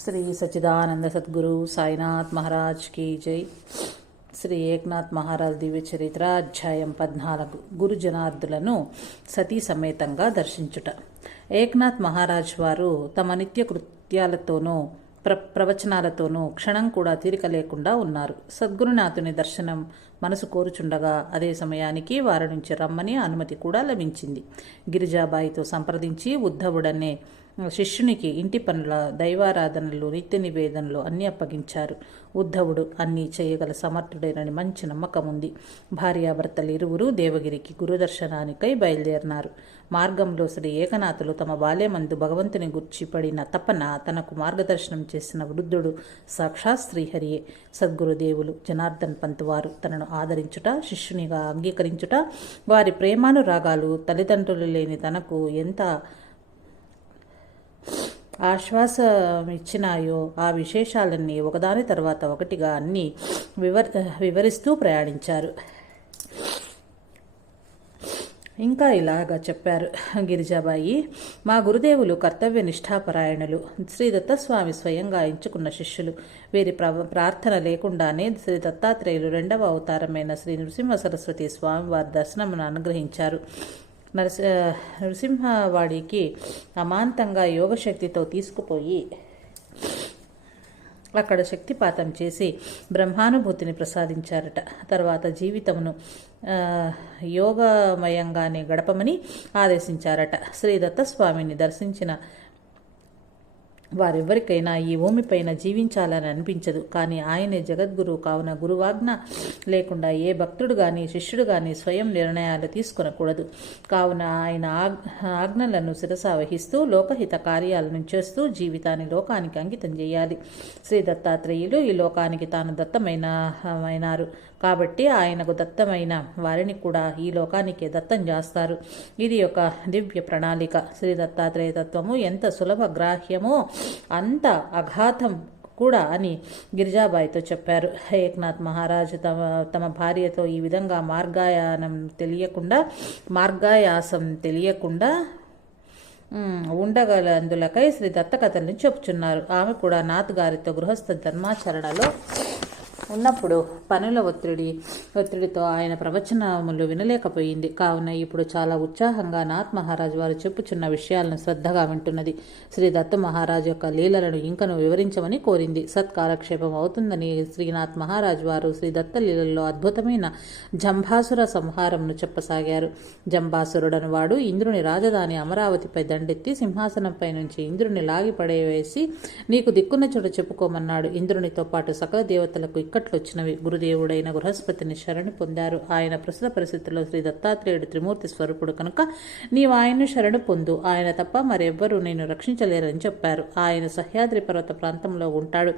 శ్రీ సచిదానంద సద్గురు సాయినాథ్ మహారాజ్ కీ జై శ్రీ ఏక్నాథ్ మహారాజ్ దివ్య చరిత్ర అధ్యాయం పద్నాలుగు గురు జనార్దులను సతీ సమేతంగా దర్శించుట। ఏక్నాథ్ మహారాజ్ వారు తమ నిత్య కృత్యాలతోనూ ప్ర ప్రవచనాలతోనూ క్షణం కూడా తీరిక లేకుండా ఉన్నారు। సద్గురునాథుని దర్శనం మనసు కోరుచుండగా అదే సమయానికి వారి నుంచి రమ్మని అనుమతి కూడా లభించింది। గిరిజాబాయితో సంప్రదించి ఉద్ధవుడనే శిష్యునికి ఇంటి పనుల దైవారాధనలు నిత్య నివేదనలు అన్నీ అప్పగించారు. ఉద్ధవుడు అన్నీ చేయగల సమర్థుడేనని మంచి నమ్మకం ఉంది భార్యాభర్తలు ఇరువురు దేవగిరికి గురుదర్శనానికై బయలుదేరినారు. మార్గంలో శ్రీ ఏకనాథులు తమ బాల్యమందు భగవంతుని గుర్చి పడిన తపన తనకు మార్గదర్శనం చేసిన వృద్ధుడు సాక్షాత్ శ్రీహరియే. సద్గురుదేవులు జనార్దన్ పంత్ వారు తనను ఆదరించుట శిష్యునిగా అంగీకరించుట వారి ప్రేమానురాగాలు తల్లిదండ్రులు లేని తనకు ఎంత ఆశ్వాసం ఇచ్చినాయో ఆ విశేషాలన్నీ ఒకదాని తర్వాత ఒకటిగా అన్నీ వివర్ వివరిస్తూ ప్రయాణించారు. ఇంకా ఇలాగా చెప్పారు గిరిజాబాయి. మా గురుదేవులు కర్తవ్య నిష్ఠాపరాయణులు. శ్రీ దత్తస్వామి స్వయంగా ఎంచుకున్న శిష్యులు. వీరి ప్ర ప్రార్థన లేకుండానే శ్రీ దత్తాత్రేయులు రెండవ అవతారమైన శ్రీ నృసింహ సరస్వతి స్వామి వారి దర్శనమును అనుగ్రహించారు. నరసి నరసింహవాడికి అమాంతంగా యోగశక్తితో తీసుకుపోయి అక్కడ శక్తిపాతం చేసి బ్రహ్మానుభూతిని ప్రసాదించారట. తర్వాత జీవితమును యోగమయంగానే గడపమని ఆదేశించారట. శ్రీ దత్తస్వామిని దర్శించిన వారెవ్వరికైనా ఈ భూమిపైన జీవించాలని అనిపించదు. కానీ ఆయనే జగద్గురు కావున గురువాజ్ఞ లేకుండా ఏ భక్తుడు కానీ శిష్యుడు కానీ స్వయం నిర్ణయాలు తీసుకునకూడదు. కావున ఆయన ఆజ్ఞలను శిరస వహిస్తూ లోకహిత కార్యాలను చేస్తూ జీవితాన్ని లోకానికి అంకితం చేయాలి. శ్రీ దత్తాత్రేయులు ఈ లోకానికి తాను దత్తమైన అయినారు కాబట్టి ఆయనకు దత్తమైన వారిని కూడా ఈ లోకానికి దత్తం చేస్తారు. ఇది ఒక దివ్య ప్రణాళిక. శ్రీ దత్తాత్రేయ తత్వము ఎంత సులభ గ్రాహ్యమో అంత అఘాతం కూడా అని గిరిజాబాయితో చెప్పారు. ఏక్నాథ్ మహారాజు తమ తమ భార్యతో ఈ విధంగా మార్గాయానం తెలియకుండా మార్గాయాసం తెలియకుండా ఉండగలందులకై శ్రీ దత్తకథల్ని చెప్పుచున్నారు. ఆమె కూడా నాథ్ గారితో గృహస్థ ధర్మాచరణలో ఉన్నప్పుడు పనుల ఒత్తిడి ఒత్తిడితో ఆయన ప్రవచనములు వినలేకపోయింది. కావున ఇప్పుడు చాలా ఉత్సాహంగా నాథ్ మహారాజు వారు చెప్పుచున్న విషయాలను శ్రద్ధగా వింటున్నది. శ్రీ దత్త మహారాజ్ యొక్క లీలలను ఇంకను వివరించమని కోరింది. సత్కాలక్షేపం అవుతుందని శ్రీనాథ్ మహారాజు వారు శ్రీ దత్త లీలల్లో అద్భుతమైన జంభాసుర సంహారంను చెప్పసాగారు. జంబాసురుడను వాడు ఇంద్రుని రాజధాని అమరావతిపై దండెత్తి సింహాసనంపై నుంచి ఇంద్రుని లాగి పడేవేసి నీకు దిక్కున్న చోట చెప్పుకోమన్నాడు. ఇంద్రునితో పాటు సకల దేవతలకు ఇక్కడ వచ్చినవి. గురుదేవుడైన బృహస్పతిని శరణు పొందారు. ఆయన ప్రస్తుత పరిస్థితుల్లో శ్రీ దత్తాత్రేయుడు త్రిమూర్తి స్వరూపుడు కనుక నీవు ఆయన్ను శరణు పొందు. ఆయన తప్ప మరెవ్వరూ నేను రక్షించలేరని చెప్పారు. ఆయన సహ్యాద్రి పర్వత ప్రాంతంలో ఉంటాడు.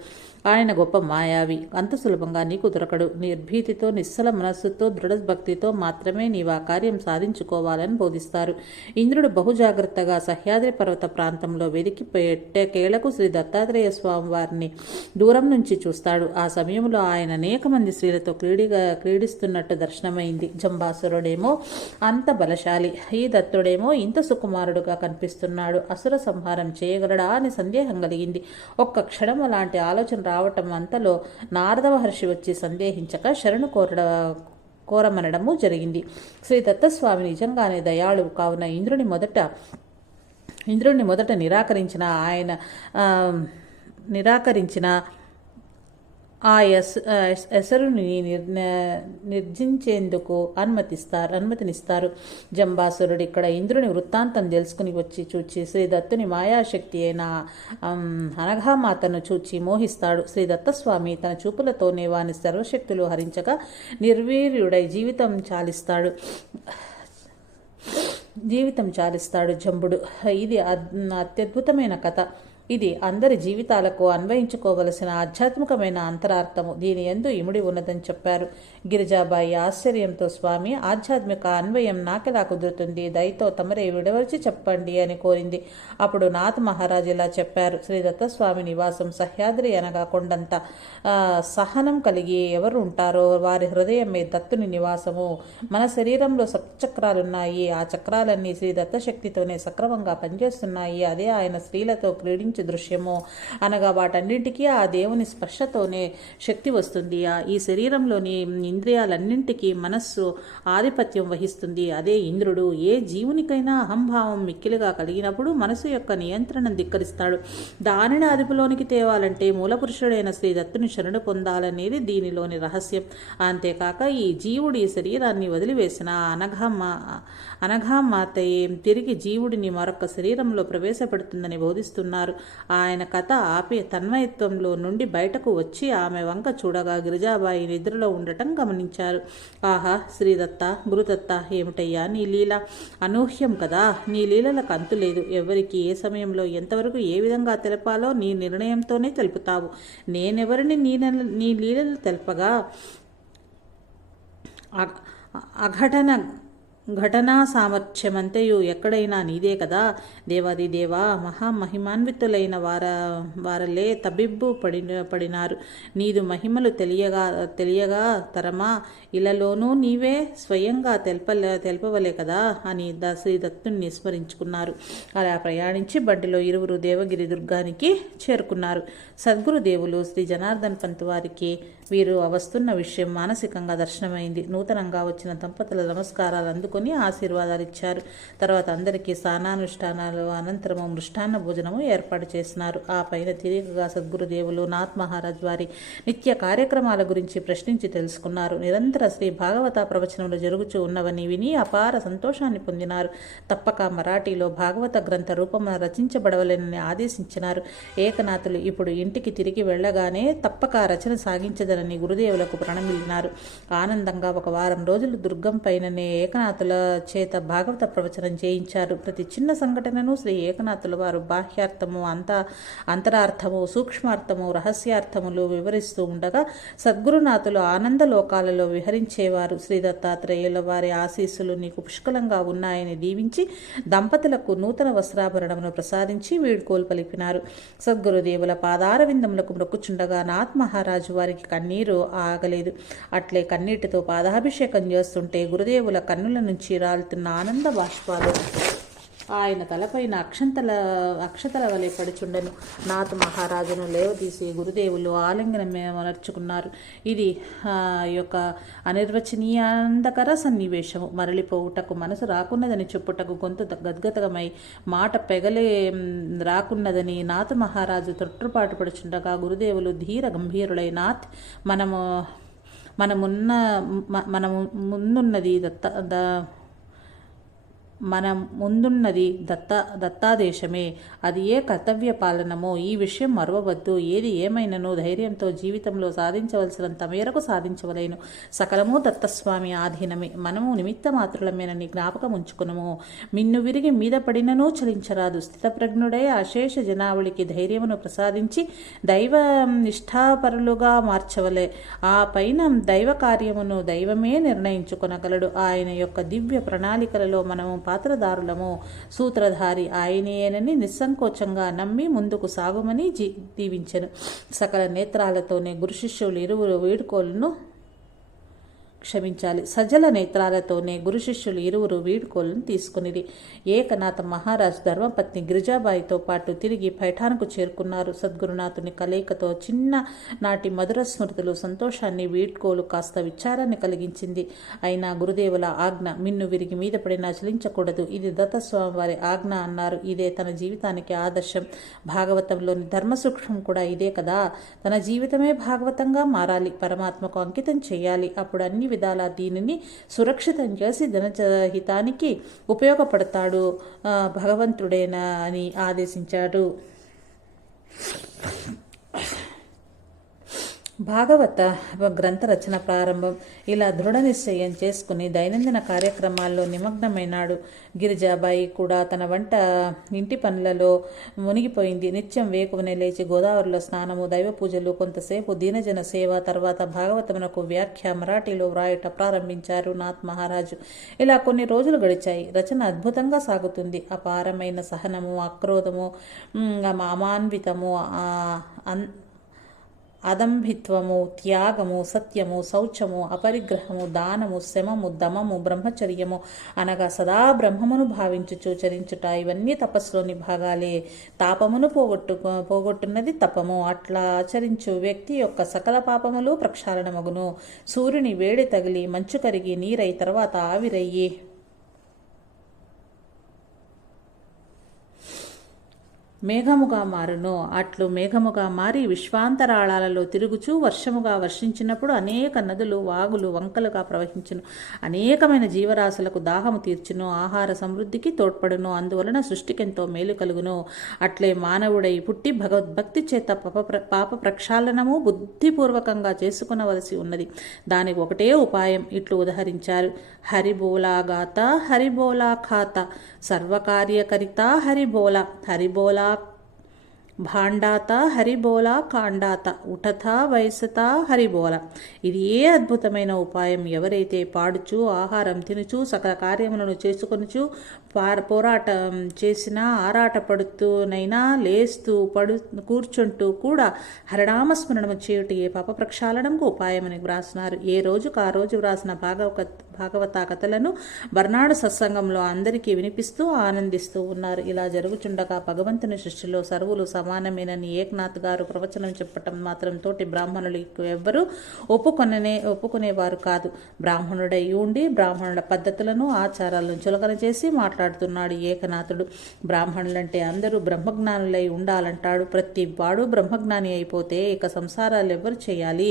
ఆయన గొప్ప మాయావి. అంత సులభంగా నీకు దొరకడు. నిర్భీతితో నిస్సల మనస్సుతో దృఢ భక్తితో మాత్రమే నీవు ఆ కార్యం సాధించుకోవాలని బోధిస్తారు. ఇంద్రుడు బహుజాగ్రత్తగా సహ్యాద్రి పర్వత ప్రాంతంలో వెదికి పెట్టేకేళ్ళకు శ్రీ దత్తాత్రేయ స్వామి వారిని దూరం నుంచి చూస్తాడు. ఆ సమయంలో ఆయన అనేక మంది స్త్రీలతో క్రీడిగా క్రీడిస్తున్నట్టు దర్శనమైంది. జంబాసురుడేమో అంత బలశాలి. ఈ దత్తుడేమో ఇంత సుకుమారుడుగా కనిపిస్తున్నాడు. అసుర సంహారం చేయగలడా అని సందేహం కలిగింది. ఒక్క క్షణం అలాంటి ఆలోచన రావటం అంతలో నారద మహర్షి వచ్చి సందేహించక శరణు కోరడ కోరమనడము జరిగింది. శ్రీ దత్తస్వామి నిజంగానే దయాళువు. కావున ఇంద్రుని మొదట ఇంద్రుణ్ణి మొదట నిరాకరించిన ఆయన నిరాకరించిన ఆ ఎస్ ఎసరుని నిర్జించేందుకు అనుమతిస్తారు అనుమతినిస్తారు. జంబాసురుడు ఇక్కడ ఇంద్రుని వృత్తాంతం తెలుసుకుని వచ్చి చూచి శ్రీదత్తుని మాయాశక్తి అయిన అనఘామాతను చూచి మోహిస్తాడు. శ్రీదత్తస్వామి తన చూపులతోనే వాని సర్వశక్తులు హరించగా నిర్వీర్యుడై జీవితం చాలిస్తాడు. జీవితం చాలిస్తాడు జంబుడు. ఇది అత్యద్భుతమైన కథ. ఇది అందరి జీవితాలకు అన్వయించుకోవలసిన ఆధ్యాత్మికమైన అంతరార్థము. దీని ఎందు ఇముడి ఉన్నదని చెప్పారు. గిరిజాబాయి ఆశ్చర్యంతో స్వామి ఆధ్యాత్మిక అన్వయం నాకెలా కుదురుతుంది? దయతో తమరే విడవరిచి చెప్పండి అని కోరింది. అప్పుడు నాథ్ మహారాజ్ ఇలా చెప్పారు. శ్రీ దత్తస్వామి నివాసం సహ్యాద్రి అనగా కొండంత సహనం కలిగి ఎవరు ఉంటారో వారి హృదయమే దత్తుని నివాసము. మన శరీరంలో సప్తచక్రాలున్నాయి. ఆ చక్రాలన్నీ శ్రీ దత్తశక్తితోనే సక్రమంగా పనిచేస్తున్నాయి. అదే ఆయన స్త్రీలతో క్రీడించు ఎటువంటి దృశ్యము అనగా వాటన్నింటికీ ఆ దేవుని స్పర్శతోనే శక్తి వస్తుంది. ఆ ఈ శరీరంలోని ఇంద్రియాలన్నింటికీ మనస్సు ఆధిపత్యం వహిస్తుంది. అదే ఇంద్రుడు ఏ జీవునికైనా అహంభావం మిక్కిలిగా కలిగినప్పుడు మనసు యొక్క నియంత్రణ ధిక్కరిస్తాడు. దానిని అదుపులోనికి తేవాలంటే మూలపురుషుడైన శ్రీ దత్తుని శరణు పొందాలనేది దీనిలోని రహస్యం. అంతేకాక ఈ జీవుడి శరీరాన్ని వదిలివేసిన అనఘామా అనఘామాతయే తిరిగి జీవుడిని మరొక శరీరంలో ప్రవేశపెడుతుందని బోధిస్తున్నారు. ఆయన కథ ఆపే తన్మయత్వంలో నుండి బయటకు వచ్చి ఆమె వంక చూడగా గిరిజాబాయి నిద్రలో ఉండటం గమనించారు. ఆహా శ్రీదత్త గురుదత్త ఏమిటయ్యా నీ లీల? అనూహ్యం కదా నీ లీలలకు అంతు లేదు. ఎవరికి ఏ సమయంలో ఎంతవరకు ఏ విధంగా తెలపాలో నీ నిర్ణయంతోనే తెలుపుతావు. నేనెవరిని నీ నీ లీలలు తెలపగా అ- అఘటన ఘటనా సామర్థ్యమంతయు ఎక్కడైనా నీదే కదా? దేవాది దేవా మహామహిమాన్వితులైన వార వారలే తబిబ్బు పడి పడినారు. నీదు మహిమలు తెలియగా తెలియగా తరమా ఇలలోనూ నీవే స్వయంగా తెల్పలే తెలపవలే కదా? అని ద స్మరించుకున్నారు అలా ప్రయాణించి బండిలో ఇరువురు దేవగిరి దుర్గానికి చేరుకున్నారు. సద్గురుదేవులు శ్రీ జనార్దన్ పంత్ వారికి వీరు వస్తున్న విషయం మానసికంగా దర్శనమైంది. నూతనంగా వచ్చిన దంపతుల నమస్కారాలు అందుకొని ఆశీర్వాదాలు ఇచ్చారు. తర్వాత అందరికీ స్నానానుష్ఠానాలు అనంతరము మృష్టాన్న భోజనము ఏర్పాటు చేసినారు. ఆ పైన తిరిగిగా సద్గురుదేవులు నాథ్ మహారాజ్ వారి నిత్య కార్యక్రమాల గురించి ప్రశ్నించి తెలుసుకున్నారు. నిరంతర శ్రీ భాగవత ప్రవచనములు జరుగుచూ ఉన్నవని విని అపార సంతోషాన్ని పొందినారు. తప్పక మరాఠీలో భాగవత గ్రంథ రూపమున రచించబడవలేనని ఆదేశించినారు. ఏకనాథులు ఇప్పుడు ఇంటికి తిరిగి వెళ్ళగానే తప్పక రచన సాగించదనని గురుదేవులకు ప్రణమిల్లినారు ఆనందంగా ఒక వారం రోజులు దుర్గం పైననే ఏకనాథుల చేత భాగవత ప్రవచనం చేయించారు. ప్రతి చిన్న సంఘటనను శ్రీ ఏకనాథుల వారు బాహ్యార్థము అంత అంతరార్థము సూక్ష్మార్థము రహస్యార్థములు వివరిస్తూ ఉండగా సద్గురునాథులు ఆనంద లోకాలలో విహరించేవారు. శ్రీ దత్తాత్రేయుల వారి ఆశీస్సులు నీకు పుష్కలంగా ఉన్నాయని దీవించి దంపతులకు నూతన వస్త్రాభరణమును ప్రసాదించి వీడ్కోలు పలిపినారు సద్గురుదేవుల పాదార విందములకు మొక్కుచుండగా నాథ్ మహారాజు వారికి కన్నీరు ఆగలేదు. అట్లే కన్నీటితో పాదాభిషేకం చేస్తుంటే గురుదేవుల కన్నుల నుంచి రాలుతున్న ఆనంద బాష్పాలు. ఆయన తలపైన అక్షంతల అక్షతల వలె పడుచుండెను. నాథ్ మహారాజును లేవదీసి గురుదేవులు ఆలింగనం మలర్చుకున్నారు ఇది యొక్క అనిర్వచనీయాందకర సన్నివేశము. మరలిపోవుటకు మనసు రాకున్నదని చెప్పుటకు గొంతు గద్గతమై మాట పెగలే రాకున్నదని నాథ్ మహారాజు తొట్టుపాటు పడుచుండగా గురుదేవులు ధీర గంభీరులై నాథ్ మనము మనమున్న మ- మనము ముందున్నది దత్త ద మనం ముందున్నది దత్త దత్తాదేశమే. అది ఏ కర్తవ్య పాలనమో ఈ విషయం మరవవద్దు. ఏది ఏమైనను ధైర్యంతో జీవితంలో సాధించవలసినంత మేరకు సాధించవలేను. సకలము దత్తస్వామి ఆధీనమే. మనము నిమిత్త మాత్రులమేనని జ్ఞాపకం ఉంచుకునము. మిన్ను విరిగి మీద పడినను చలించరాదు. స్థితప్రజ్ఞుడే అశేష జనావళికి ధైర్యమును ప్రసాదించి దైవ నిష్ఠాపరులుగా మార్చవలే. ఆ పైన దైవ కార్యమును దైవమే నిర్ణయించుకొనగలడు. ఆయన యొక్క దివ్య ప్రణాళికలలో మనము పాత్రదారులము. సూత్రధారి ఆయనేనని నిస్సంకోచంగా నమ్మి ముందుకు సాగుమని జీ దీవించను. సకల నేత్రాలతోనే గురు శిష్యులు ఇరువురు వేడుకోలను క్షమించాలి. సజల నేత్రాలతోనే గురు శిష్యులు ఇరువురు వీడుకోలను తీసుకునిది ఏకనాథ మహారాజ్ ధర్మపత్ని గిరిజాబాయితో పాటు తిరిగి పైఠాన్కు చేరుకున్నారు. సద్గురునాథుని కలయికతో చిన్న నాటి మధుర స్మృతులు సంతోషాన్ని వీడ్కోలు కాస్త విచారాన్ని కలిగించింది. అయినా గురుదేవుల ఆజ్ఞ మిన్ను విరిగి మీద పడినా చలించకూడదు. ఇది దత్తస్వామి వారి ఆజ్ఞ అన్నారు. ఇదే తన జీవితానికి ఆదర్శం. భాగవతంలోని ధర్మ సూక్ష్మం కూడా ఇదే కదా. తన జీవితమే భాగవతంగా మారాలి. పరమాత్మకు అంకితం చేయాలి. అప్పుడు అన్ని విధాలా దీనిని సురక్షితం చేసి ధనహితానికి ఉపయోగపడతాడు భగవంతుడేనా అని ఆదేశించాడు. భాగవత గ్రంథ రచన ప్రారంభం. ఇలా దృఢ నిశ్చయం చేసుకుని దైనందిన కార్యక్రమాల్లో నిమగ్నమైనాడు. గిరిజాబాయి కూడా తన వంట ఇంటి పనులలో మునిగిపోయింది. నిత్యం వేకువనే లేచి గోదావరిలో స్నానము దైవ పూజలు కొంతసేపు దీనజన సేవ తర్వాత భాగవతమునకు వ్యాఖ్య మరాఠీలో వ్రాయట ప్రారంభించారు నాథ్ మహారాజు. ఇలా కొన్ని రోజులు గడిచాయి. రచన అద్భుతంగా సాగుతుంది. అపారమైన సహనము అక్రోధము అమాన్వితము అన్ అదంభిత్వము త్యాగము సత్యము శౌచము అపరిగ్రహము దానము శమము దమము బ్రహ్మచర్యము అనగా సదా బ్రహ్మమును భావించుచు చరించుట. ఇవన్నీ తపస్సులోని భాగాలే తాపమును పోగొట్టు పోగొట్టున్నది తపము. అట్లా ఆచరించు వ్యక్తి యొక్క సకల పాపములు ప్రక్షాళనమగును. సూర్యుని వేడి తగిలి మంచు కరిగి నీరై తర్వాత ఆవిరయ్యి. మేఘముగా మారును. అట్లు మేఘముగా మారి విశ్వాంతరాళాలలో తిరుగుచూ వర్షముగా వర్షించినప్పుడు అనేక నదులు వాగులు వంకలుగా ప్రవహించును. అనేకమైన జీవరాశులకు దాహము తీర్చును. ఆహార సమృద్ధికి తోడ్పడును. అందువలన సృష్టికెంతో మేలు కలుగును. అట్లే మానవుడై పుట్టి భగవద్భక్తి చేత పాప పాప ప్రక్షాళనము బుద్ధిపూర్వకంగా చేసుకునవలసి ఉన్నది. దానికి ఒకటే ఉపాయం ఇట్లు ఉదహరించారు. హరిబోలాగాత హరిబోలా ఖాత సర్వకార్యకరిత హరిబోల హరిబోలా భాండాత హరిబోలా కాండాత ఉఠత వయసత హరిబోల. ఇది ఏ అద్భుతమైన ఉపాయం? ఎవరైతే పాడుచు ఆహారం తినుచు సకల కార్యములను చేసుకొనుచు పోరాటం చేసినా ఆరాటపడుతూనైనా లేస్తూ పడు కూర్చుంటూ కూడా హరినామస్మరణము చేయుటి ఏ పాప ప్రక్షాళనకు ఉపాయమని వ్రాసినారు. ఏ రోజుకు ఆ రోజు వ్రాసిన భాగవత భాగవత కథలను బర్నాడు సత్సంగంలో అందరికీ వినిపిస్తూ ఆనందిస్తూ ఉన్నారు. ఇలా జరుగుచుండగా భగవంతుని సృష్టిలో సర్వులు సమానమేనని ఏక్నాథ్ గారు ప్రవచనం చెప్పటం మాత్రం తోటి బ్రాహ్మణులకు ఎవ్వరూ ఒప్పుకొననే ఒప్పుకునేవారు కాదు. బ్రాహ్మణుడై ఉండి బ్రాహ్మణుల పద్ధతులను ఆచారాలను చులకన చేసి మాట్లాడు మాట్లాడుతున్నాడు ఏకనాథుడు. బ్రాహ్మణులంటే అందరూ బ్రహ్మజ్ఞానులై ఉండాలంటాడు. ప్రతి వాడు బ్రహ్మజ్ఞాని అయిపోతే ఇక సంసారాలు ఎవరు చేయాలి?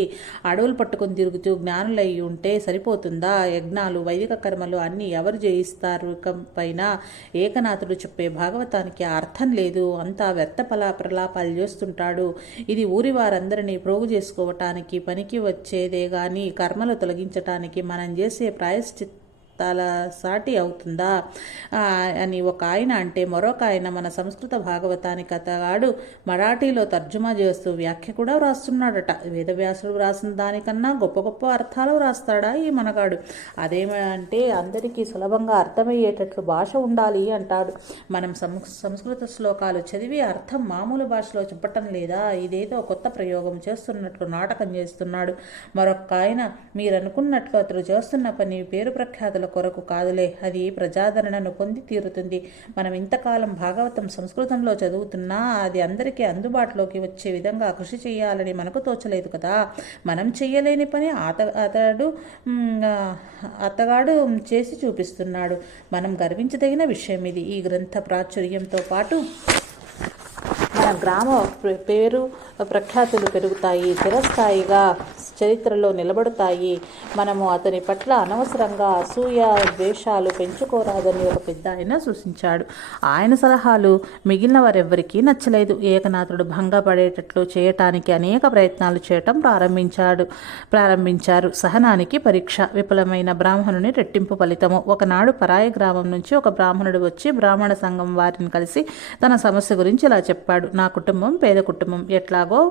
అడవులు పట్టుకుని తిరుగుతూ జ్ఞానులై ఉంటే సరిపోతుందా? యజ్ఞాలు వైదిక కర్మలు అన్నీ ఎవరు జయిస్తారు? పైన ఏకనాథుడు చెప్పే భాగవతానికి అర్థం లేదు. అంతా వ్యర్థ ఫలా ప్రలాపాలు చేస్తుంటాడు. ఇది ఊరి వారందరినీ ప్రోగు చేసుకోవటానికి పనికి వచ్చేదే కానీ కర్మలు తొలగించటానికి మనం చేసే ప్రాయశ్చిత్ తల సాటి అవుతుందా? అని ఒక ఆయన అంటే మరొక ఆయన మన సంస్కృత భాగవతాని కథగాడు మరాఠీలో తర్జుమా చేస్తూ వ్యాఖ్య కూడా వ్రాస్తున్నాడట. వేదవ్యాసుడు వ్రాసిన దానికన్నా గొప్ప గొప్ప అర్థాలు వ్రాస్తాడా ఈ మనగాడు? అదేమంటే అందరికీ సులభంగా అర్థమయ్యేటట్లు భాష ఉండాలి అంటాడు. మనం సంస్కృత శ్లోకాలు చదివి అర్థం మామూలు భాషలో చెప్పటం లేదా? ఇదేదో కొత్త ప్రయోగం చేస్తున్నట్లు నాటకం చేస్తున్నాడు. మరొక ఆయన మీరు అనుకున్నట్లు అతడు చేస్తున్న పని పేరు ప్రఖ్యాతుల కొరకు కాదులే. అది ప్రజాదరణను పొంది తీరుతుంది. మనం ఇంతకాలం భాగవతం సంస్కృతంలో చదువుతున్నా అది అందరికీ అందుబాటులోకి వచ్చే విధంగా కృషి చేయాలని మనకు తోచలేదు కదా. మనం చేయలేని పని అత అతడు అత్తగాడు చేసి చూపిస్తున్నాడు. మనం గర్వించదగిన విషయం ఇది. ఈ గ్రంథ ప్రాచుర్యంతో పాటు గ్రామ పేరు ప్రఖ్యాతులు పెరుగుతాయి చిరస్థాయిగా చరిత్రలో నిలబడతాయి. మనము అతని పట్ల అనవసరంగా అసూయ ద్వేషాలు పెంచుకోరాదని ఒక పెద్ద ఆయన సూచించాడు. ఆయన సలహాలు మిగిలిన వారెవ్వరికీ నచ్చలేదు. ఏకనాథుడు భంగపడేటట్లు చేయటానికి అనేక ప్రయత్నాలు చేయటం ప్రారంభించాడు ప్రారంభించారు. సహనానికి పరీక్ష. విఫలమైన బ్రాహ్మణుని రెట్టింపు ఫలితము. ఒకనాడు పరాయి గ్రామం నుంచి ఒక బ్రాహ్మణుడు వచ్చి బ్రాహ్మణ సంఘం వారిని కలిసి తన సమస్య గురించి ఇలా చెప్పాడు. నా కుటుంబం పేద కుటుంబం ఎట్లాగో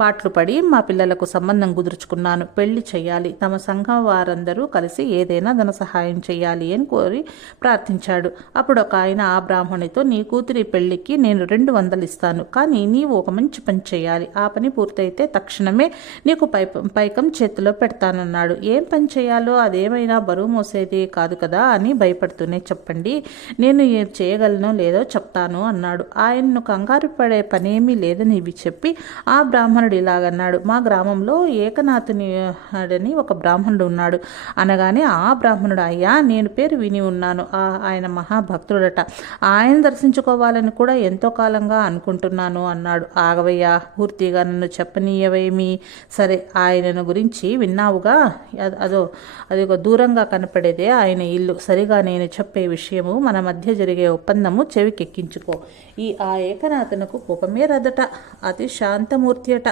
పాటలు పడి మా పిల్లలకు సంబంధం కుదుర్చుకున్నాను. పెళ్ళి చేయాలి తమ సంఘం వారందరూ కలిసి ఏదైనా ధన సహాయం చేయాలి అని కోరి ప్రార్థించాడు. అప్పుడు ఒక ఆయన ఆ బ్రాహ్మణితో నీ కూతురి పెళ్ళికి నేను రెండు వందలు ఇస్తాను కానీ నీవు ఒక మంచి పని చేయాలి ఆ పని పూర్తయితే తక్షణమే నీకు పై పైకం చేతిలో పెడతానన్నాడు. ఏం పని చేయాలో అదేమైనా బరువు మోసేది కాదు కదా అని భయపడుతూనే చెప్పండి. నేను ఏం చేయగలను లేదో చెప్తాను అన్నాడు. ఆయన్ను కంగారు పడే పనేమీ లేదని ఇవి చెప్పి ఆ బ్రాహ్మణుడు ఇలాగన్నాడు. మా గ్రామంలో ఏకనాథుని అని ఒక బ్రాహ్మణుడు ఉన్నాడు. అనగానే ఆ బ్రాహ్మణుడు అయ్యా నేను పేరు విని ఉన్నాను. ఆయన మహాభక్తుడట. ఆయన దర్శించుకోవాలని కూడా ఎంతో కాలంగా అనుకుంటున్నాను అన్నాడు. ఆగవయ్యా పూర్తిగా నన్ను చెప్పనీయవేమి? సరే ఆయనను గురించి విన్నావుగా? అదో అది ఒక దూరంగా కనపడేదే ఆయన ఇల్లు. సరిగా నేను చెప్పే విషయము మన మధ్య జరిగే ఒప్పందము చెవికెక్కించుకో. ఈ ఆ ఏకనాథనకు కోపమే రదట. అతి శాంతమూర్తి అట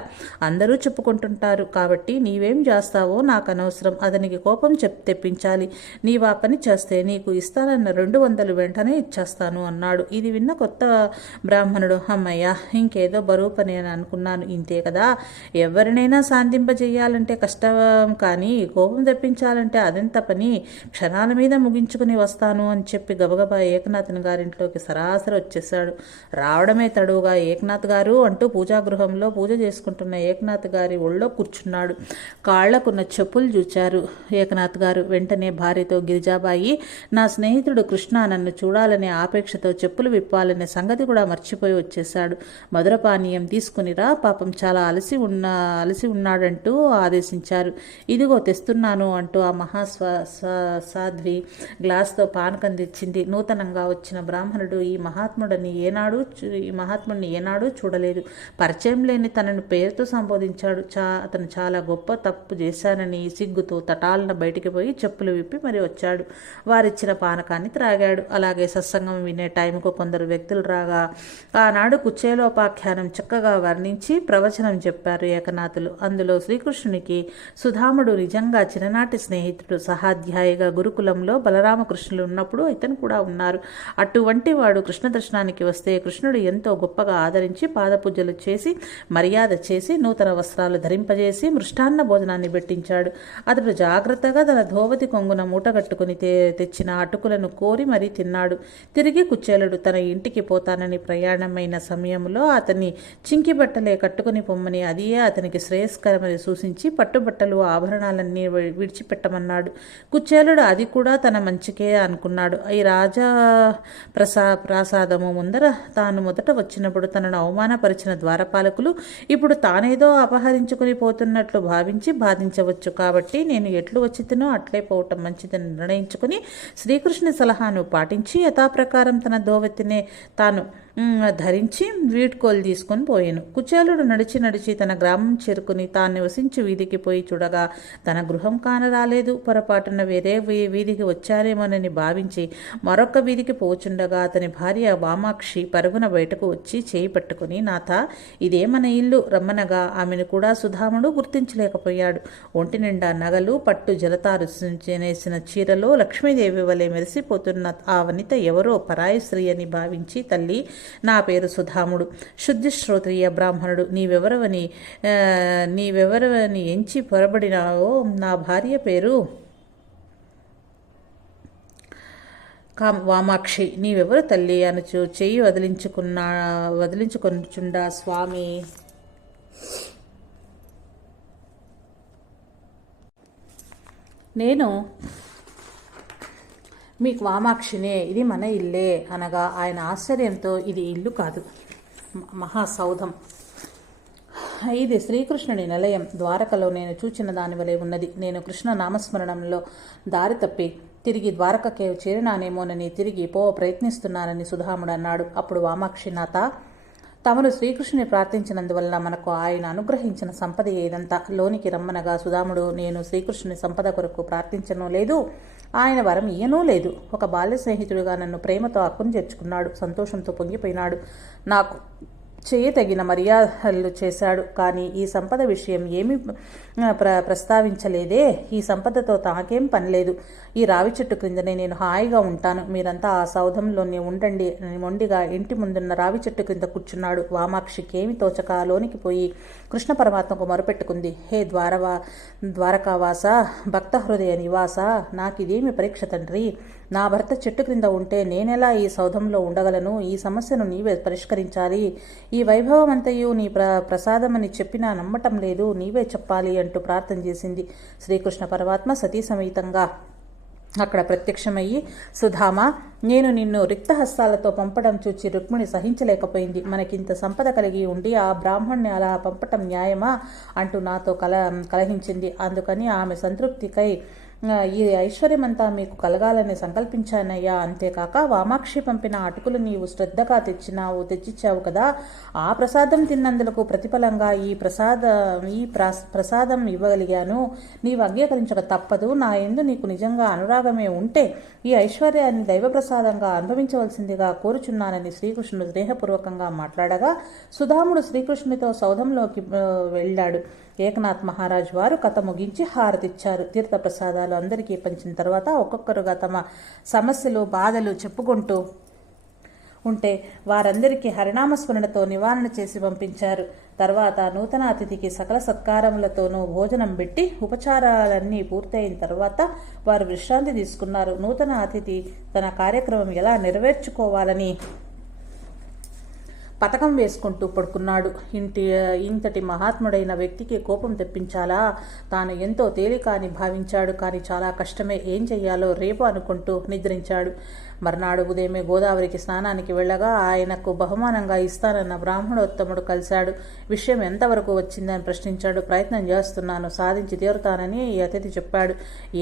అందరూ చెప్పుకుంటుంటారు. కాబట్టి నీవేం చేస్తావో నాకు అనవసరం. అతనికి కోపం చెప్ తెప్పించాలి. నీవు ఆ పని చేస్తే నీకు ఇస్తానన్న రెండు వందలు వెంటనే ఇచ్చేస్తాను అన్నాడు. ఇది విన్న కొత్త బ్రాహ్మణుడు అమ్మయ్య ఇంకేదో బరువు పని అని అనుకున్నాను. ఇంతే కదా? ఎవరినైనా శాంతింపజేయాలంటే కష్టం. కానీ కోపం తెప్పించాలంటే అదెంత పని. క్షణాల మీద ముగించుకుని వస్తాను అని చెప్పి గబగబా ఏకనాథన్ గారింట్లోకి సరాసరి వచ్చేసాడు రావడమే తడువుగా ఏకనాథ్ గారు అంటూ పూజాగృహంలో పూజ చేసుకుంటున్న ఏకనాథ్ గారి ఒళ్ళో కూర్చున్నాడు. కాళ్ళకున్న చెప్పులు చూచారు ఏకనాథ్ గారు. వెంటనే భార్యతో గిరిజాబాయి నా స్నేహితుడు కృష్ణ నన్ను చూడాలనే ఆపేక్షతో చెప్పులు విప్పాలనే సంగతి కూడా మర్చిపోయి వచ్చేశాడు. మధుర పానీయం తీసుకునిరా పాపం చాలా అలసి ఉన్న అలసి ఉన్నాడంటూ ఆదేశించారు. ఇదిగో తెస్తున్నాను అంటూ ఆ మహాస్వా సా- సాధ్వి గ్లాస్తో పానకం తెచ్చింది. నూతనంగా వచ్చిన బ్రాహ్మణుడు ఈ మహాత్ముడని ఏనాడు చూ- ఈ మహాత్ముడిని ఏనాడూ చూడలేదు. పరిచయం లేని తనను పేరుతో సంబోధించాడు. చా అతను చాలా గొప్ప తప్పు చేశానని సిగ్గుతో తటాలన బయటికి పోయి చెప్పులు విప్పి మరి వచ్చాడు. వారిచ్చిన పానకాన్ని త్రాగాడు. అలాగే సత్సంగం వినే టైంకు కొందరు వ్యక్తులు రాగా ఆనాడు కుచేలోపాఖ్యానం చక్కగా వర్ణించి ప్రవచనం చెప్పారు ఏకనాథులు. అందులో శ్రీకృష్ణునికి సుధాముడు నిజంగా చిన్ననాటి స్నేహితుడు. సహాధ్యాయిగా గురుకులంలో బలరామకృష్ణులు ఉన్నప్పుడు ఇతను కూడా ఉన్నారు. అటువంటి వాడు కృష్ణ దర్శనానికి వస్తే కృష్ణుడు ఎంతో గొప్పగా ఆదరించి పాదపూజలు చేసి మర్యాద చేసి నూతన వస్త్రాలు ధరింపజేసి మృష్టాన్న భోజనాన్ని పెట్టించాడు. అతడు జాగ్రత్తగా తన ధోవతి కొంగున మూటగట్టుకుని తె తెచ్చిన అటుకులను కోరి మరీ తిన్నాడు. తిరిగి కుచేలుడు తన ఇంటికి పోతానని ప్రయాణమైన సమయంలో అతన్ని చింకి బట్టలే కట్టుకుని పొమ్మని అదియే అతనికి శ్రేయస్కరమని సూచించి పట్టుబట్టలు ఆభరణాలన్నీ వి- విడిచిపెట్టమన్నాడు. కుచేలుడు అది కూడా తన మంచికే అనుకున్నాడు. ఈ రాజా ప్రసా ప్రాసాదము ముందర తాను మొదట వచ్చినప్పుడు తన తనను అవమానపరిచిన ద్వారపాలకులు ఇప్పుడు తానేదో అపహరించుకుని పోతున్నట్లు భావించి బాధించవచ్చు. కాబట్టి నేను ఎట్లు వచ్చితేనో అట్లే పోవటం మంచిదని నిర్ణయించుకుని శ్రీకృష్ణ సలహాను పాటించి యథాప్రకారం తన దోవెత్తినే తాను ధరించి వీడ్కోలు తీసుకొని పోయాను. కుచేలుడు నడిచి నడిచి తన గ్రామం చేరుకుని తాను నివసించి వీధికి పోయి చూడగా తన గృహం కాన రాలేదు పొరపాటున వేరే వీ- వీధికి వచ్చారేమోనని భావించి మరొక వీధికి పోచుండగా అతని భార్య వామాక్షి పరుగున బయటకు వచ్చి చేయి పట్టుకుని నాథ ఇదే మన ఇల్లు. రమ్మనగా. ఆమెను కూడా సుధాముడు గుర్తించలేకపోయాడు. ఒంటి నిండా నగలు పట్టు జలతారు చేసిన చీరలో లక్ష్మీదేవి వలె మెరిసిపోతున్న ఆ వనిత ఎవరో పరాయి స్త్రీ అని భావించి తల్లి నా పేరు సుధాముడు. శుద్ధి శ్రోత్రియ బ్రాహ్మణుడు. నీవెవరవని నీవెవరవని ఎంచి పొరబడినావో నా భార్య పేరు కా వామాక్షి. నీవెవరు తల్లి అనుచు చెయ్యి వదిలించుకున్నా వదిలించుకొనిచుండా స్వామి? నేను మీకు వామాక్షినే ఇది మన ఇల్లే అనగా ఆయన ఆశ్చర్యంతో ఇది ఇల్లు కాదు. మహాసౌధం ఇది శ్రీకృష్ణుడి నిలయం. ద్వారకలో నేను చూచిన దాని వలె ఉన్నది. నేను కృష్ణ నామస్మరణంలో దారి తప్పి తిరిగి ద్వారకకే చేరినానేమోనని తిరిగి పో ప్రయత్నిస్తున్నానని సుధాముడు అన్నాడు. అప్పుడు వామాక్షి నాథ తమరు శ్రీకృష్ణుని ప్రార్థించినందువలన మనకు ఆయన అనుగ్రహించిన సంపద ఏదంతా? లోనికి రమ్మనగా సుధాముడు నేను శ్రీకృష్ణుని సంపద కొరకు ప్రార్థించను లేదు ఆయన వరం ఇయ్యనూ లేదు. ఒక బాల్య స్నేహితుడిగా నన్ను ప్రేమతో అక్కును చేర్చుకున్నాడు. సంతోషంతో పొంగిపోయినాడు. నాకు చేయతగిన మర్యాదలు చేశాడు. కానీ ఈ సంపద విషయం ఏమీ ప్ర ప్రస్తావించలేదే. ఈ సంపదతో తాకేం పనిలేదు ఈ రావి చెట్టు క్రిందనే నేను హాయిగా ఉంటాను. మీరంతా ఆ సౌధంలోనే ఉండండి. అని మొండిగా ఇంటి ముందున్న రావి చెట్టు క్రింద కూర్చున్నాడు. వామాక్షికి ఏమి తోచక లోనికి పోయి కృష్ణ పరమాత్మకు మొరపెట్టుకుంది. హే ద్వారవా ద్వారకావాస భక్త హృదయ నివాస నాకిదేమి పరీక్ష తండ్రి? నా భర్త చెట్టు క్రింద ఉంటే నేనెలా ఈ సౌధంలో ఉండగలను? ఈ సమస్యను నీవే పరిష్కరించాలి. ఈ వైభవం అంతయు నీ ప్ర ప్రసాదమని చెప్పినా నమ్మటం లేదు. నీవే చెప్పాలి అంటూ ప్రార్థన చేసింది శ్రీకృష్ణ పరమాత్మ సతీ సమేతంగా. అక్కడ ప్రత్యక్షమయ్యి సుధామ నేను నిన్ను రిక్తహస్తాలతో పంపడం చూచి రుక్మిణి సహించలేకపోయింది. మనకింత సంపద కలిగి ఉండి ఆ బ్రాహ్మణ్ణి అలా పంపటం న్యాయమా? అంటూ నాతో కల కలహించింది. అందుకని ఆమె సంతృప్తికై ఈ ఐశ్వర్యమంతా మీకు కలగాలని సంకల్పించానయ్యా. అంతేకాక వామాక్షి పంపిన అటుకులు నీవు శ్రద్ధగా తెచ్చినావు తెచ్చిచ్చావు కదా. ఆ ప్రసాదం తిన్నందులకు ప్రతిఫలంగా ఈ ప్రసాద ఈ ప్రసాదం ఇవ్వగలిగాను. నీవు అంగీకరించక తప్పదు. నా ఎందు నీకు నిజంగా అనురాగమే ఉంటే ఈ ఐశ్వర్యాన్ని దైవ ప్రసాదంగా అనుభవించవలసిందిగా కోరుచున్నానని శ్రీకృష్ణుడు స్నేహపూర్వకంగా మాట్లాడగా సుధాముడు శ్రీకృష్ణునితో సౌధంలోకి వెళ్ళాడు. ఏకనాథ్ మహారాజ్ వారు కథ ముగించి హారతిచ్చారు. తీర్థ ప్రసాదాలు అందరికీ పంచిన తర్వాత ఒక్కొక్కరుగా తమ సమస్యలు బాధలు చెప్పుకుంటూ ఉంటే వారందరికీ హరినామస్మరణతో నివారణ చేసి పంపించారు. తర్వాత నూతన అతిథికి సకల సత్కారములతోనూ భోజనం పెట్టి ఉపచారాలన్నీ పూర్తయిన తర్వాత వారు విశ్రాంతి తీసుకున్నారు. నూతన అతిథి తన కార్యక్రమం ఎలా నెరవేర్చుకోవాలని పథకం వేసుకుంటూ పడుకున్నాడు. ఇంటి ఇంతటి మహాత్ముడైన వ్యక్తికి కోపం తెప్పించాలా? తాను ఎంతో తేలిక అని భావించాడు. కానీ చాలా కష్టమే. ఏం చెయ్యాలో రేపు అనుకుంటూ నిద్రించాడు. మర్నాడు ఉదయమే గోదావరికి స్నానానికి వెళ్ళగా ఆయనకు బహుమానంగా ఇస్తానన్న బ్రాహ్మణోత్తముడు కలిశాడు. విషయం ఎంతవరకు వచ్చిందని ప్రశ్నించాడు. ప్రయత్నం చేస్తున్నాను సాధించి తీరుతానని ఈ అతిథి చెప్పాడు.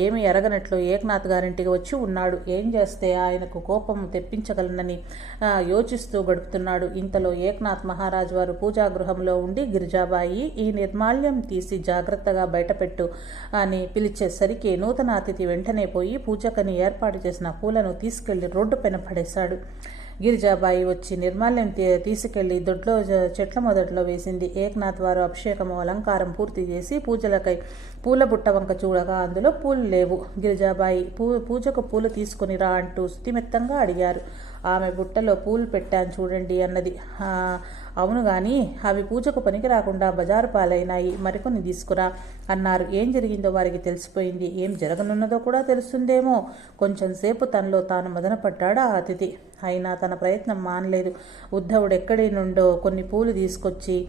ఏమీ ఎరగనట్లు ఏకనాథ్ గారింటికి వచ్చి ఉన్నాడు. ఏం చేస్తే ఆయనకు కోపం తెప్పించగలనని యోచిస్తూ గడుపుతున్నాడు. ఇంతలో ఏకనాథ్ మహారాజు వారు పూజాగృహంలో ఉండి గిరిజాబాయి ఈ నిర్మాల్యం తీసి జాగ్రత్తగా బయటపెట్టు అని పిలిచేసరికి నూతన అతిథి వెంటనే పోయి పూజకని ఏర్పాటు చేసిన పూలను తీసుకెళ్ళి రోడ్డు పైన పడేశాడు. గిరిజాబాయి వచ్చి నిర్మాల్యం తీ- తీసుకెళ్ళి దొడ్లో చెట్ల మొదట్లో వేసింది. ఏకనాథ్ వారు అభిషేకము అలంకారం పూర్తి చేసి పూజలకై పూల బుట్ట వంక చూడగా అందులో పూలు లేవు. గిరిజాబాయి పూ పూజకు పూలు తీసుకుని రా అంటూ స్థిమిత్తంగా అడిగారు. ఆమె బుట్టలో పూలు పెట్టాను చూడండి అన్నది. "ఆ, అవును గాని అవి పూజకు పనికి రాకుండా బజారు పాలైనాయి. మరికొన్ని తీసుకురా అన్నారు. ఏం జరిగిందో వారికి తెలిసిపోయింది. ఏం జరగనున్నదో కూడా తెలుస్తుందేమో. కొంచెం సేపు తనలో తాను మదనపడ్డాడు ఆ అతిథి. అయినా తన ప్రయత్నం మానలేదు. ఉద్ధవుడు ఎక్కడి నుండో కొన్ని పూలు తీసుకొచ్చి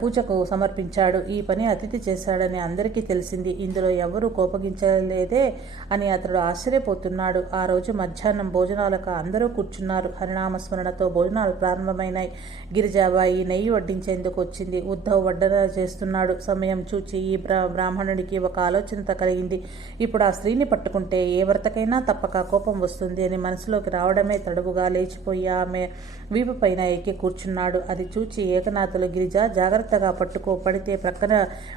పూజకు సమర్పించాడు. ఈ పని అతిథి చేశాడని అందరికీ తెలిసింది. ఇందులో ఎవరూ కోపగించలేదే అని అతడు ఆశ్చర్యపోతున్నాడు. ఆ రోజు మధ్యాహ్నం భోజనాలకు అందరూ కూర్చున్నారు. హరినామస్మరణతో భోజనాలు ప్రారంభమైనాయి. గిరిజాబాయి నెయ్యి వడ్డించేందుకు వచ్చింది. ఉద్ధవ్ వడ్డన చేస్తున్నాడు. సమయం చూచి ఈ బ్రాహ్మణుడికి ఒక ఆలోచనత కలిగింది. ఇప్పుడు ఆ స్త్రీని పట్టుకుంటే ఏ వ్రతకైనా తప్పక కోపం వస్తుంది అని మనసులోకి రావడమే తడువుగా లేచిపోయి ఆమె వీపు పైన ఎక్కి కూర్చున్నాడు. అది చూచి ఏకనాథులు గిరిజా జాగ్రత్తగా పట్టుకో పడితే ప్రక్కన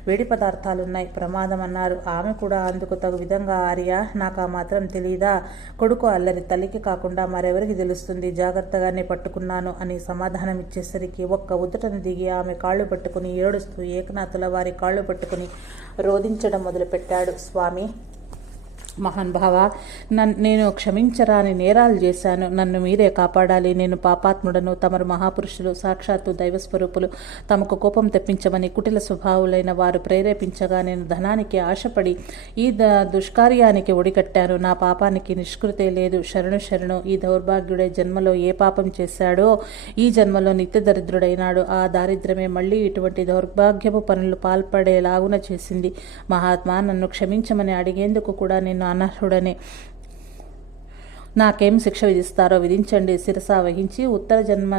వేడి పదార్థాలున్నాయి. ప్రమాదం అన్నారు ఆమె కూడా అందుకు తగు విధంగా ఆర్య నాకు మాత్రం తెలీదా? కొడుకు అల్లరి తల్లికి కాకుండా మరెవరికి తెలుస్తుంది? జాగ్రత్తగానే పట్టుకున్నాను అని సమాధానం ఇచ్చేసరికి ఒక్క ఉదుటను దిగి ఆమె కాళ్ళు పట్టుకుని ఏడుస్తూ ఏకనాథుల వారి కాళ్ళు పట్టుకుని రోధించడం మొదలుపెట్టాడు. స్వామి మహానుభావ నన్ నేను క్షమించరాని నేరాలు చేశాను. నన్ను మీరే కాపాడాలి. నేను పాపాత్ముడను తమరు మహాపురుషులు సాక్షాత్తు దైవస్వరూపులు. తమకు కోపం తెప్పించమని కుటిల స్వభావులైన వారు ప్రేరేపించగా నేను ధనానికి ఆశపడి ఈ ద దుష్కార్యానికి ఒడికట్టాను నా పాపానికి నిష్కృతే లేదు. శరణు శరణు ఈ దౌర్భాగ్యుడే జన్మలో ఏ పాపం చేశాడో ఈ జన్మలో నిత్య దరిద్రుడైనాడు. ఆ దారిద్ర్యమే మళ్ళీ ఇటువంటి దౌర్భాగ్యపు పనులు పాల్పడేలాగున చేసింది. మహాత్మా నన్ను క్షమించమని అడిగేందుకు కూడా నేను అనర్హుడనే నాకేం శిక్ష విధిస్తారో విధించండి శిరస వహించి ఉత్తర జన్మ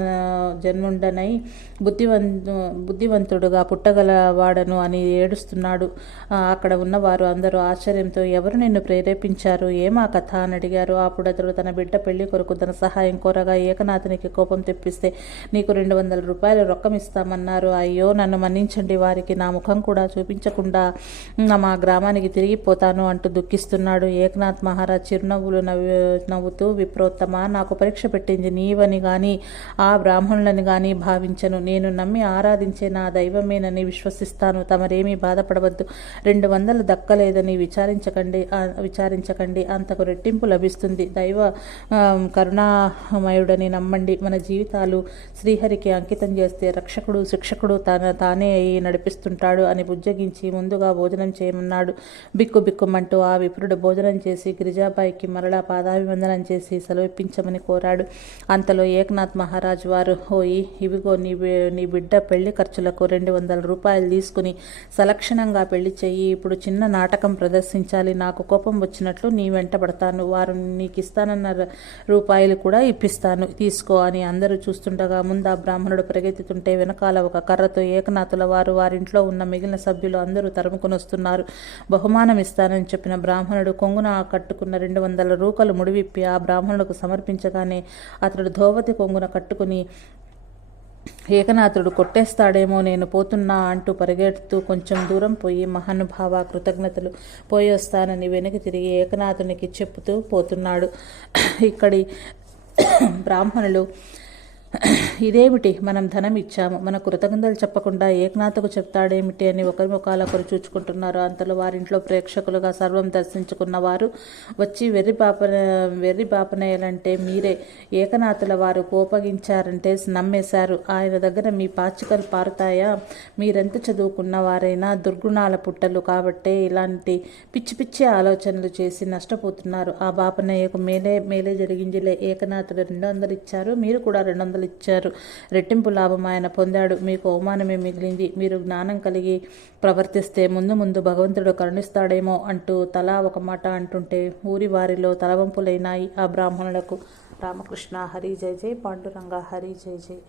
జన్ముండనై బుద్ధివంతు బుద్ధివంతుడుగా పుట్టగలవాడను అని ఏడుస్తున్నాడు. అక్కడ ఉన్నవారు అందరూ ఆశ్చర్యంతో ఎవరు నిన్ను ప్రేరేపించారు? ఏమా కథ? అని అడిగారు. అప్పుడు అతడు తన బిడ్డ పెళ్ళి కొరకు తన సహాయం కోరగా ఏకనాథునికి కోపం తెప్పిస్తే నీకు రెండు వందల రూపాయలు రొక్కం ఇస్తామన్నారు. అయ్యో నన్ను మన్నించండి వారికి. నా ముఖం కూడా చూపించకుండా మా గ్రామానికి తిరిగిపోతాను అంటూ దుఃఖిస్తున్నాడు. ఏకనాథ్ మహారాజ్ చిరునవ్వులు నవ్వు నవ్వుతూ విప్రోత్తమ నాకు పరీక్ష పెట్టింది నీవని గాని ఆ బ్రాహ్మణులని గాని భావించను. నేను నమ్మి ఆరాధించే నా దైవమేనని విశ్వసిస్తాను. తమరేమీ బాధపడవద్దు. రెండు వందలు దక్కలేదని విచారించకండి విచారించకండి. అంతకు రెట్టింపు లభిస్తుంది. దైవ కరుణామయుడని నమ్మండి. మన జీవితాలు శ్రీహరికి అంకితం చేస్తే రక్షకుడు శిక్షకుడు తన తానే అయి నడిపిస్తుంటాడు అని బుజ్జగించి ముందుగా భోజనం చేయమన్నాడు. బిక్కు బిక్కుమంటూ ఆ విప్రుడు భోజనం చేసి గిరిజాబాయికి మరలా పాదాభివందనం చేసి సెలవిప్పించమని కోరాడు. అంతలో ఏకనాథ్ మహారాజు వారు హోయి ఇవిగో నీ నీ బిడ్డ పెళ్ళి ఖర్చులకు రెండు వందల రూపాయలు తీసుకుని సలక్షణంగా పెళ్ళి చెయ్యి. ఇప్పుడు చిన్న నాటకం ప్రదర్శించాలి. నాకు కోపం వచ్చినట్లు నీ వెంట పడతాను. వారు నీకు ఇస్తానన్న రూపాయలు కూడా ఇప్పిస్తాను. తీసుకో అని అందరూ చూస్తుండగా ముందా బ్రాహ్మణుడు పరిగెత్తుతుంటే వెనకాల ఒక కర్రతో ఏకనాథుల వారు వారింట్లో ఉన్న మిగిలిన సభ్యులు అందరూ తరుముకొని వస్తున్నారు. బహుమానం ఇస్తానని చెప్పిన బ్రాహ్మణుడు కొంగున కట్టుకున్న రెండు వందల రూకలు ముడివిప్పి ఆ బ్రాహ్మణులకు సమర్పించగానే అతడు ధోవతి కొంగున కట్టుకుని ఏకనాథుడు కొట్టేస్తాడేమో నేను పోతున్నా అంటూ పరిగెడుతూ కొంచెం దూరం పోయి మహానుభావ కృతజ్ఞతలు పోయి వస్తానని వెనక్కి తిరిగి ఏకనాథునికి చెప్పుతూ పోతున్నాడు. ఇక్కడి బ్రాహ్మణులు ఇదేమిటి? మనం ధనం ఇచ్చాము. మన కృతజ్ఞతలు చెప్పకుండా ఏకనాథకు చెప్తాడేమిటి అని ఒకరి ముఖాలొకరు చూచుకుంటున్నారు. అంతలో వారింట్లో ప్రేక్షకులుగా సర్వం దర్శించుకున్న వారు వచ్చి వెర్రి పాపన వెర్రి పాపనేయాలంటే మీరే. ఏకనాథుల వారు కోపగించారంటే నమ్మేశారు. ఆయన దగ్గర మీ పాచికలు పారుతాయా? మీరెంత చదువుకున్న వారైనా దుర్గుణాల పుట్టలు కాబట్టే ఇలాంటి పిచ్చి పిచ్చి ఆలోచనలు చేసి నష్టపోతున్నారు. ఆ బాపనయ్యకు మేలే మేలే జరిగిందిలే. ఏకనాథుడు రెండు వందలు ఇచ్చారు. మీరు కూడా రెండు వందలు ఇచ్చారు. రెట్టింపు లాభం ఆయన పొందాడు. మీకు అవమానమే మిగిలింది. మీరు జ్ఞానం కలిగి ప్రవర్తిస్తే ముందు ముందు భగవంతుడు కరుణిస్తాడేమో అంటూ తలా ఒక మాట అంటుంటే ఊరి వారిలో తలవంపులైనాయి ఆ బ్రాహ్మణులకు. రామకృష్ణ హరి జయ జయ పాండురంగ హరి జయ జయ